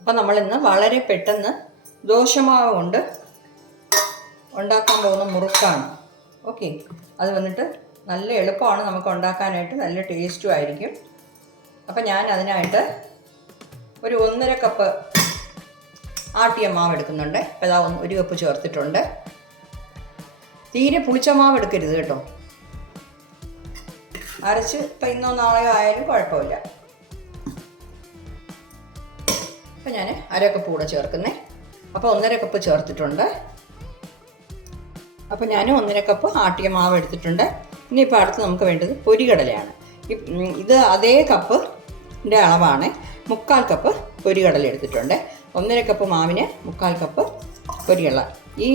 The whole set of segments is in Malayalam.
അപ്പം നമ്മളിന്ന് വളരെ പെട്ടെന്ന് ദോശമാവ് കൊണ്ട് ഉണ്ടാക്കാൻ പോകുന്ന മുറുക്കാണ്. ഓക്കെ അത് വന്നിട്ട് നല്ല എളുപ്പമാണ് നമുക്ക് ഉണ്ടാക്കാനായിട്ട്. നല്ല ടേസ്റ്റും ആയിരിക്കും. അപ്പം ഞാൻ അതിനായിട്ട് ഒരു ഒന്നര കപ്പ് ആട്ടിയ മാവ് എടുക്കുന്നുണ്ട്. അപ്പോൾ ഇതാ ഒരു കപ്പ് ചേർത്തിട്ടുണ്ട്. തീരെ പുളിച്ച മാവ് എടുക്കരുത് കേട്ടോ. അരച്ച് ഇപ്പം ഇന്നോ നാളെയോ ആയാലും കുഴപ്പമില്ല. അപ്പം ഞാൻ അര കപ്പ് കൂടെ ചേർക്കുന്നേ. അപ്പോൾ ഒന്നര കപ്പ് ചേർത്തിട്ടുണ്ട്. അപ്പോൾ ഞാൻ ഒന്നര കപ്പ് ആട്ടിയ മാവ് എടുത്തിട്ടുണ്ട്. ഇനിയിപ്പോൾ അടുത്ത് നമുക്ക് വേണ്ടത് പൊരികടലയാണ്. ഇത് അതേ കപ്പിന്റെ അളവാണ്. മുക്കാൽ കപ്പ് പൊരികടല എടുത്തിട്ടുണ്ട്. ഒന്നര കപ്പ് മാവിന് മുക്കാൽ കപ്പ് പൊരികടല. ഈ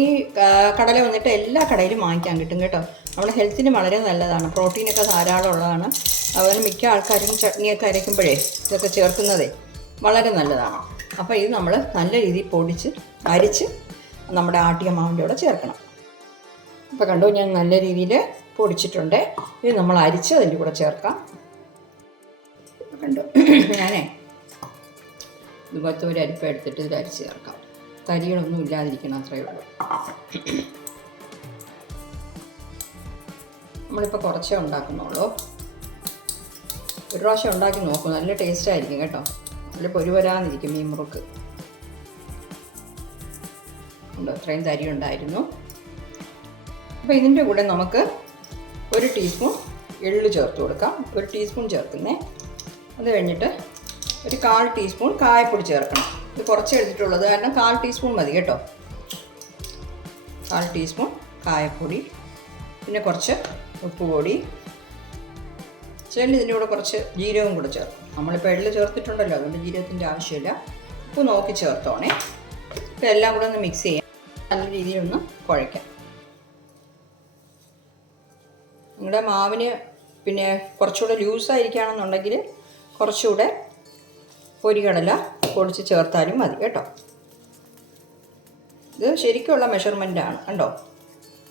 കടല വന്നിട്ട് എല്ലാ കടയിലും വാങ്ങിക്കാൻ കിട്ടും കേട്ടോ. നമ്മുടെ ഹെൽത്തിന് വളരെ നല്ലതാണ്. പ്രോട്ടീനൊക്കെ ധാരാളം ഉള്ളതാണ്. അതുപോലെ മിക്ക ആൾക്കാരും ചട്നിയൊക്കെ അരയ്ക്കുമ്പോഴേ ഇതൊക്കെ ചേർക്കുന്നതേ വളരെ നല്ലതാണ്. അപ്പോൾ ഇത് നമ്മൾ നല്ല രീതിയിൽ പൊടിച്ച് അരിച്ച് നമ്മുടെ ആട്ടിയ മാവിന്റെ കൂടെ ചേർക്കണം. അപ്പോൾ കണ്ടു ഞാൻ നല്ല രീതിയിൽ പൊടിച്ചിട്ടുണ്ട്. ഇത് നമ്മൾ അരിച്ച് അതിന്റെ കൂടെ ചേർക്കാം. കണ്ടു ഞാനേ ഇതുപോലത്തെ ഒരു അരിപ്പ എടുത്തിട്ട് ഇതിൽ അരിച്ച് ചേർക്കാം. തരികളൊന്നും ഇല്ലാതിരിക്കണം അത്രയേ ഉള്ളൂ. നമ്മളിപ്പോൾ കുറച്ചേ ഉണ്ടാക്കുന്നുള്ളൂ. ഒരു പ്രാവശ്യം ഉണ്ടാക്കി നോക്കും നല്ല ടേസ്റ്റ് ആയിരിക്കും കേട്ടോ. നല്ല പൊരുവരാന്നിരിക്കും മീൻ മുറുക്ക്. ഉണ്ട്? അത്രയും തരി ഉണ്ടായിരുന്നു. അപ്പോൾ ഇതിന്റെ കൂടെ നമുക്ക് ഒരു ടീസ്പൂൺ എള്ള് ചേർത്ത് കൊടുക്കാം. ഒരു ടീസ്പൂൺ ചേർക്കുന്നേ. അത് കഴിഞ്ഞിട്ട് ഒരു കാൽ ടീസ്പൂൺ കായപ്പൊടി ചേർക്കണം. ഇത് കുറച്ച് എടുത്തിട്ടുള്ളത് കാരണം കാൽ ടീസ്പൂൺ മതി കേട്ടോ. കാൽ ടീസ്പൂൺ കായപ്പൊടി. പിന്നെ കുറച്ച് ഉപ്പ് ചില ഇതിന്റെ കൂടെ കുറച്ച് ജീരകവും കൂടെ ചേർക്കും. നമ്മളിപ്പോൾ എള്ള് ചേർത്തിട്ടുണ്ടല്ലോ അതുകൊണ്ട് ജീരകത്തിന്റെ ആവശ്യമില്ല. ഉപ്പ് നോക്കി ചേർത്തോണേ. ഇപ്പം എല്ലാം കൂടെ ഒന്ന് മിക്സ് ചെയ്യാം. നല്ല രീതിയിൽ ഒന്ന് കുഴയ്ക്കാം. നിങ്ങളുടെ മാവിന് പിന്നെ കുറച്ചുകൂടെ ലൂസായിരിക്കുകയാണെന്നുണ്ടെങ്കിൽ കുറച്ചുകൂടെ പൊരികടല പൊടിച്ച് ചേർത്താലും മതി കേട്ടോ. ഇത് ശരിക്കുള്ള മെഷർമെന്റാണ് കണ്ടോ?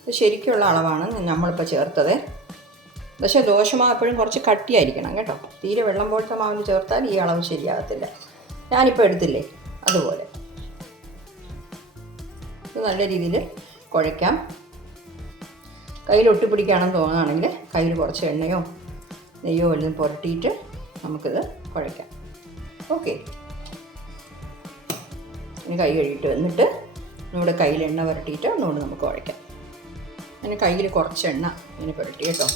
ഇത് ശരിക്കുള്ള അളവാണ് നമ്മളിപ്പോൾ ചേർത്തത്. പക്ഷേ ദോശമാവ് എപ്പോഴും കുറച്ച് കട്ടിയായിരിക്കണം കേട്ടോ. തീരെ വെള്ളം പോലത്തെ മാവിന് ചേർത്താൽ ഈ അളവ് ശരിയാകത്തില്ല. ഞാനിപ്പോൾ എടുത്തില്ലേ? അതുപോലെ. ഇത് നല്ല രീതിയിൽ കുഴയ്ക്കാം. കയ്യിൽ ഒട്ടിപ്പിടിക്കുകയാണെന്ന് തോന്നുകയാണെങ്കിൽ കയ്യിൽ കുറച്ച് എണ്ണയോ നെയ്യോ വല്ലതും പുരട്ടിയിട്ട് നമുക്കിത് കുഴയ്ക്കാം. ഓക്കെ. ഇനി കൈ കഴുകിയിട്ട് വന്നിട്ട് നമ്മുടെ കയ്യിൽ എണ്ണ പുരട്ടിയിട്ട് ഒന്നുകൊണ്ട് നമുക്ക് കുഴയ്ക്കാം. അങ്ങനെ കയ്യിൽ കുറച്ച് എണ്ണ ഇങ്ങനെ പുരട്ടി കേട്ടോ.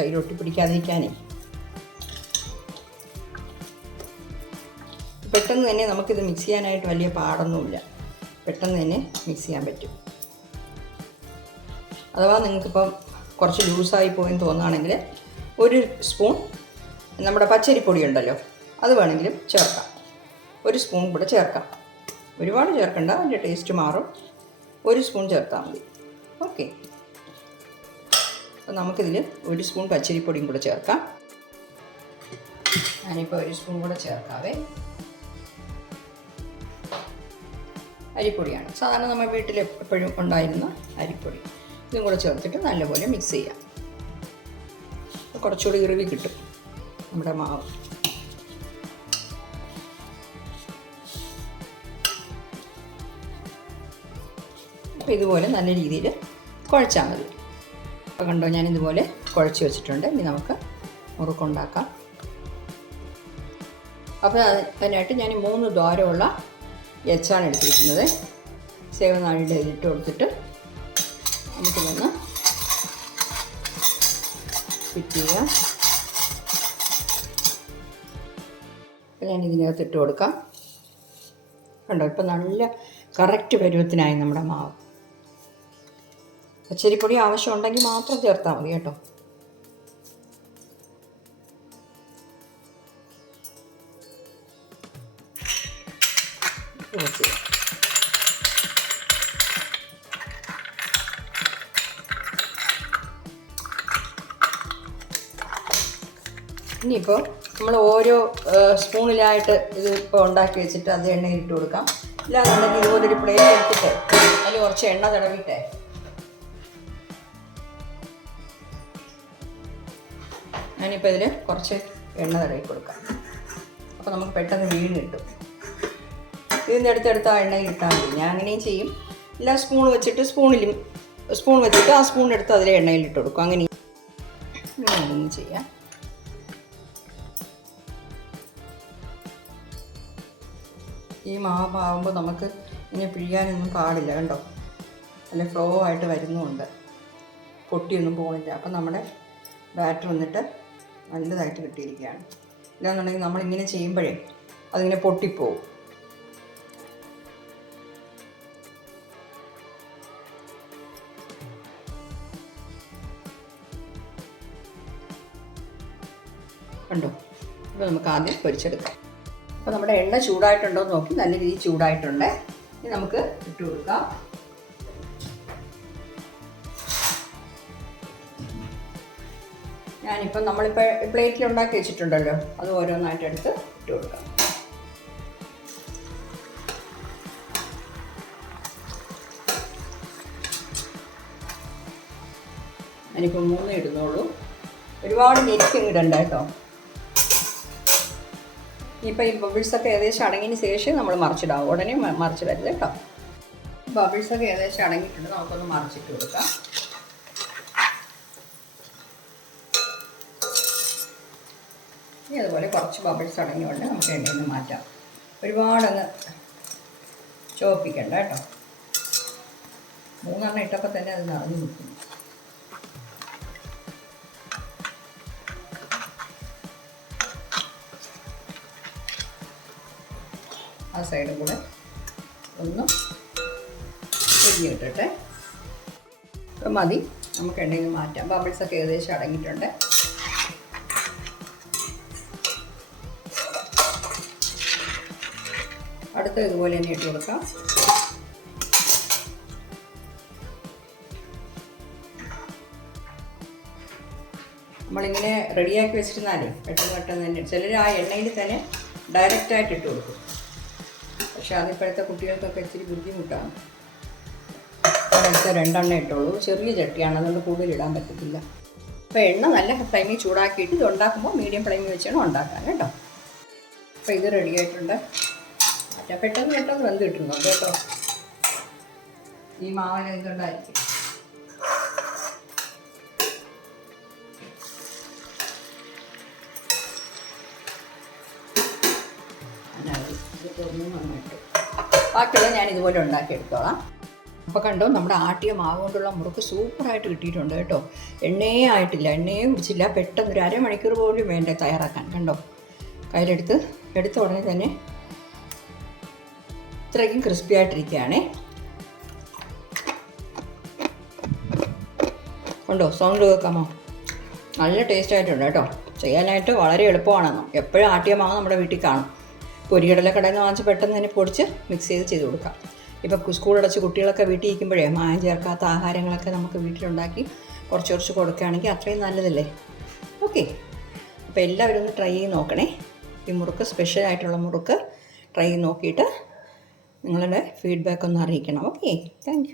കയ്യിൽ ഒട്ടിപ്പിടിക്കാതിരിക്കാനേ പെട്ടെന്ന് തന്നെ നമുക്കിത് മിക്സ് ചെയ്യാനായിട്ട് വലിയ പാടൊന്നുമില്ല. പെട്ടെന്ന് തന്നെ മിക്സ് ചെയ്യാൻ പറ്റും. അഥവാ നിങ്ങൾക്കിപ്പം കുറച്ച് ലൂസായി പോയെന്ന് തോന്നുകയാണെങ്കിൽ ഒരു സ്പൂൺ നമ്മുടെ പച്ചരിപ്പൊടി ഉണ്ടല്ലോ അത് വേണമെങ്കിലും ചേർക്കാം. ഒരു സ്പൂൺ കൂടെ ചേർക്കാം. ഒരുപാട് ചേർക്കണ്ട അതിന്റെ ടേസ്റ്റ് മാറും. ഒരു സ്പൂൺ ചേർത്താൽ മതി. ഓക്കെ അപ്പോൾ നമുക്കിതിൽ ഒരു സ്പൂൺ പച്ചരിപ്പൊടിയും കൂടെ ചേർക്കാം. ഞാനിപ്പോൾ ഒരു സ്പൂൺ കൂടെ ചേർക്കാവേ. അരിപ്പൊടിയാണ്. സാധാരണ നമ്മൾ വീട്ടിൽ എപ്പോഴും ഉണ്ടായിരുന്ന അരിപ്പൊടി. ഇതും കൂടെ ചേർത്തിട്ട് നല്ലപോലെ മിക്സ് ചെയ്യാം. കുറച്ചുകൂടി ഇറിവി കിട്ടും നമ്മുടെ മാവ്. അപ്പോൾ ഇതുപോലെ നല്ല രീതിയിൽ കുഴച്ചാൽ മതി. അപ്പോൾ കണ്ടോ? ഞാൻ ഇതുപോലെ കുഴച്ച് വെച്ചിട്ടുണ്ട്. ഇനി നമുക്ക് മുറുക്കുണ്ടാക്കാം അപ്പോൾ അതിനായിട്ട് ഞാൻ മൂന്ന് ദ്വാരമുള്ള എച്ചാണ് എടുത്തിരിക്കുന്നത്. സേവനാഴിയുടെ ഇട്ട് കൊടുത്തിട്ട് നമുക്കിതൊന്ന് ഫിറ്റ് ചെയ്യാം. അപ്പോൾ ഞാൻ ഇതിനകത്ത് ഇട്ട് കൊടുക്കാം. കണ്ടോ? ഇപ്പം നല്ല കറക്റ്റ് പരുവത്തിനായി നമ്മുടെ മാവ്. പച്ചരിപ്പൊടി ആവശ്യമുണ്ടെങ്കിൽ മാത്രം ചേർത്താൽ മതി കേട്ടോ. ഇനിയിപ്പോൾ നമ്മൾ ഓരോ സ്പൂണിലായിട്ട് ഇത് ഇപ്പോൾ ഉണ്ടാക്കി വെച്ചിട്ട് അത് എണ്ണയിൽ ഇട്ട് കൊടുക്കാം. ഇല്ലാന്നുണ്ടെങ്കിൽ ഇതുപോലൊരു പ്ലേറ്റ് എടുത്തിട്ട് അതിൽ കുറച്ച് എണ്ണ തടവിട്ടെ. ഞാനിപ്പോൾ ഇതിൽ കുറച്ച് എണ്ണ തടവി കൊടുക്കാം. അപ്പോൾ നമുക്ക് പെട്ടെന്ന് വീണ് കിട്ടും. ഇതിന്റെ എടുത്തെടുത്ത് ആ എണ്ണ ഇട്ടാൽ മതി. ഞാൻ അങ്ങനെയും ചെയ്യും. എല്ലാ സ്പൂൺ വെച്ചിട്ട് സ്പൂണിലും സ്പൂൺ വെച്ചിട്ട് ആ സ്പൂൺ എടുത്ത് അതിലെ എണ്ണയിൽ ഇട്ട് കൊടുക്കും. അങ്ങനെ അങ്ങനെ ചെയ്യാം. ഈ മാവ് ആവുമ്പോൾ നമുക്ക് ഇങ്ങനെ പിഴിയാനൊന്നും പാടില്ല കണ്ടോ? നല്ല ഫ്ലോ ആയിട്ട് വരുന്നുമുണ്ട് പൊട്ടിയൊന്നും പോകുന്നില്ല അപ്പം നമ്മുടെ ബാറ്റർ വന്നിട്ട് നല്ലതായിട്ട് കിട്ടിയിരിക്കുകയാണ്. ഇല്ലാന്നുണ്ടെങ്കിൽ നമ്മളിങ്ങനെ ചെയ്യുമ്പോഴേ അതിങ്ങനെ പൊട്ടിപ്പോവും. കണ്ടോ? അപ്പോൾ നമുക്ക് ആദ്യം പൊരിച്ചെടുക്കാം. അപ്പോൾ നമ്മുടെ എണ്ണ ചൂടായിട്ടുണ്ടോ എന്ന് നോക്കി. നല്ല രീതിയിൽ ചൂടായിട്ടുണ്ട്. ഇനി നമുക്ക് ഇട്ട് കൊടുക്കാം. ഞാനിപ്പം നമ്മളിപ്പോൾ പ്ലേറ്റിൽ ഉണ്ടാക്കി വെച്ചിട്ടുണ്ടല്ലോ. അത് ഓരോന്നായിട്ട് എടുത്ത് ഇട്ട് കൊടുക്കാം. ഞാനിപ്പോൾ മൂന്ന് ഇടുന്നുള്ളൂ. ഒരുപാട് ഞെരിക്കും ഇടണ്ട കേട്ടോ. ഇനിയിപ്പോൾ ഈ ബബിൾസൊക്കെ ഏകദേശം അടങ്ങിയതിന് ശേഷം നമ്മൾ മറിച്ചിടാം. ഉടനെ മറിച്ചിടരുത് കേട്ടോ. ബബിൾസൊക്കെ ഏകദേശം അടങ്ങിയിട്ടുണ്ട്. നമുക്കൊന്ന് മറിച്ചിട്ട് കൊടുക്കാം. ഇനി അതുപോലെ കുറച്ച് ബബിൾസ് അടങ്ങിയുണ്ട്. നമുക്ക് എണ്ണയിൽ മാറ്റാം. ഒരുപാടങ്ങ് ചോപ്പിക്കണ്ട കേട്ടോ. മൂന്നെണ്ണം ഇട്ടപ്പോൾ തന്നെ അത് നിറഞ്ഞു നിൽക്കുന്നു. ആ സൈഡും കൂടെ ഒന്ന് പൊരിഞ്ഞിട്ടിട്ടെ അപ്പം മതി. നമുക്ക് എണ്ണയിൽ മാറ്റാം. ബബിൾസൊക്കെ ഏകദേശം അടങ്ങിയിട്ടുണ്ട്. അടുത്ത ഇതുപോലെ തന്നെ ഇട്ട് കൊടുക്കാം. നമ്മളിങ്ങനെ റെഡിയാക്കി വെച്ചിരുന്നാലേ പെട്ടെന്ന് പെട്ടെന്ന് തന്നെ ചിലർ ആ എണ്ണയിൽ തന്നെ ഡയറക്റ്റായിട്ട് ഇട്ട് കൊടുക്കും. പക്ഷെ അതിപ്പോഴത്തെ കുട്ടികൾക്കൊക്കെ ഇച്ചിരി ബുദ്ധിമുട്ടാണ്. അടുത്ത രണ്ടെണ്ണം ഇട്ടുള്ളൂ. ചെറിയ ചട്ടിയാണ് അതുകൊണ്ട് കൂടുതൽ ഇടാൻ പറ്റത്തില്ല. അപ്പോൾ എണ്ണ നല്ല ഫ്ലൈമിൽ ചൂടാക്കിയിട്ട് ഇത് ഉണ്ടാക്കുമ്പോൾ മീഡിയം ഫ്ലൈമിൽ വെച്ചാണ് ഉണ്ടാക്കാൻ കേട്ടോ. അപ്പോൾ ഇത് റെഡി ആയിട്ടുണ്ട്. മറ്റേ പെട്ടെന്ന് പെട്ടെന്ന് വെന്ത് കിട്ടുന്നുണ്ട്? കേട്ടോ. ഈ മാവിന് ഇതുണ്ടായിരിക്കും ബാക്കിയുള്ള ഞാൻ ഇതുപോലെ ഉണ്ടാക്കിയെടുത്തോളാം. അപ്പോൾ കണ്ടോ നമ്മുടെ ആട്ടിയ മാവ് കൊണ്ടുള്ള മുറുക്ക് സൂപ്പറായിട്ട് കിട്ടിയിട്ടുണ്ട് കേട്ടോ. എണ്ണയേ ആയിട്ടില്ല എണ്ണയേ കുടിച്ചില്ല. പെട്ടെന്ന് ഒരു അരമണിക്കൂർ പോലും വേണ്ട തയ്യാറാക്കാൻ. കണ്ടോ? കയ്യിലെടുത്ത് എടുത്ത ഉടനെ തന്നെ ഇത്രയ്ക്കും ക്രിസ്പി ആയിട്ടിരിക്കുകയാണേ. ഉണ്ടോ? സൗണ്ട് കേൾക്കാമോ? നല്ല ടേസ്റ്റ് ആയിട്ടുണ്ട് കേട്ടോ. ചെയ്യാനായിട്ട് വളരെ എളുപ്പമാണ്. എപ്പോഴും ആട്ടിയ നമ്മുടെ വീട്ടിൽ കാണും. പൊരികടല കടയിൽ നിന്ന് വാങ്ങിച്ച് പെട്ടെന്ന് തന്നെ പൊടിച്ച് മിക്സ് ചെയ്ത് ചെയ്ത് കൊടുക്കാം. ഇപ്പോൾ സ്കൂൾ അടച്ച് കുട്ടികളൊക്കെ വീട്ടിൽ ഇരിക്കുമ്പോഴേ മായം ചേർക്കാത്ത ആഹാരങ്ങളൊക്കെ നമുക്ക് വീട്ടിലുണ്ടാക്കി കുറച്ച് കുറച്ച് കൊടുക്കുകയാണെങ്കിൽ അത്രയും നല്ലതല്ലേ? ഓക്കെ അപ്പോൾ എല്ലാവരും ഒന്ന് ട്രൈ ചെയ്ത് നോക്കണേ. ഈ മുറുക്ക് സ്പെഷ്യൽ ആയിട്ടുള്ള മുറുക്ക് ട്രൈ ചെയ്ത് നോക്കിയിട്ട് നിങ്ങളുടെ ഫീഡ്ബാക്ക് ഒന്ന് അറിയിക്കണം. Okay thank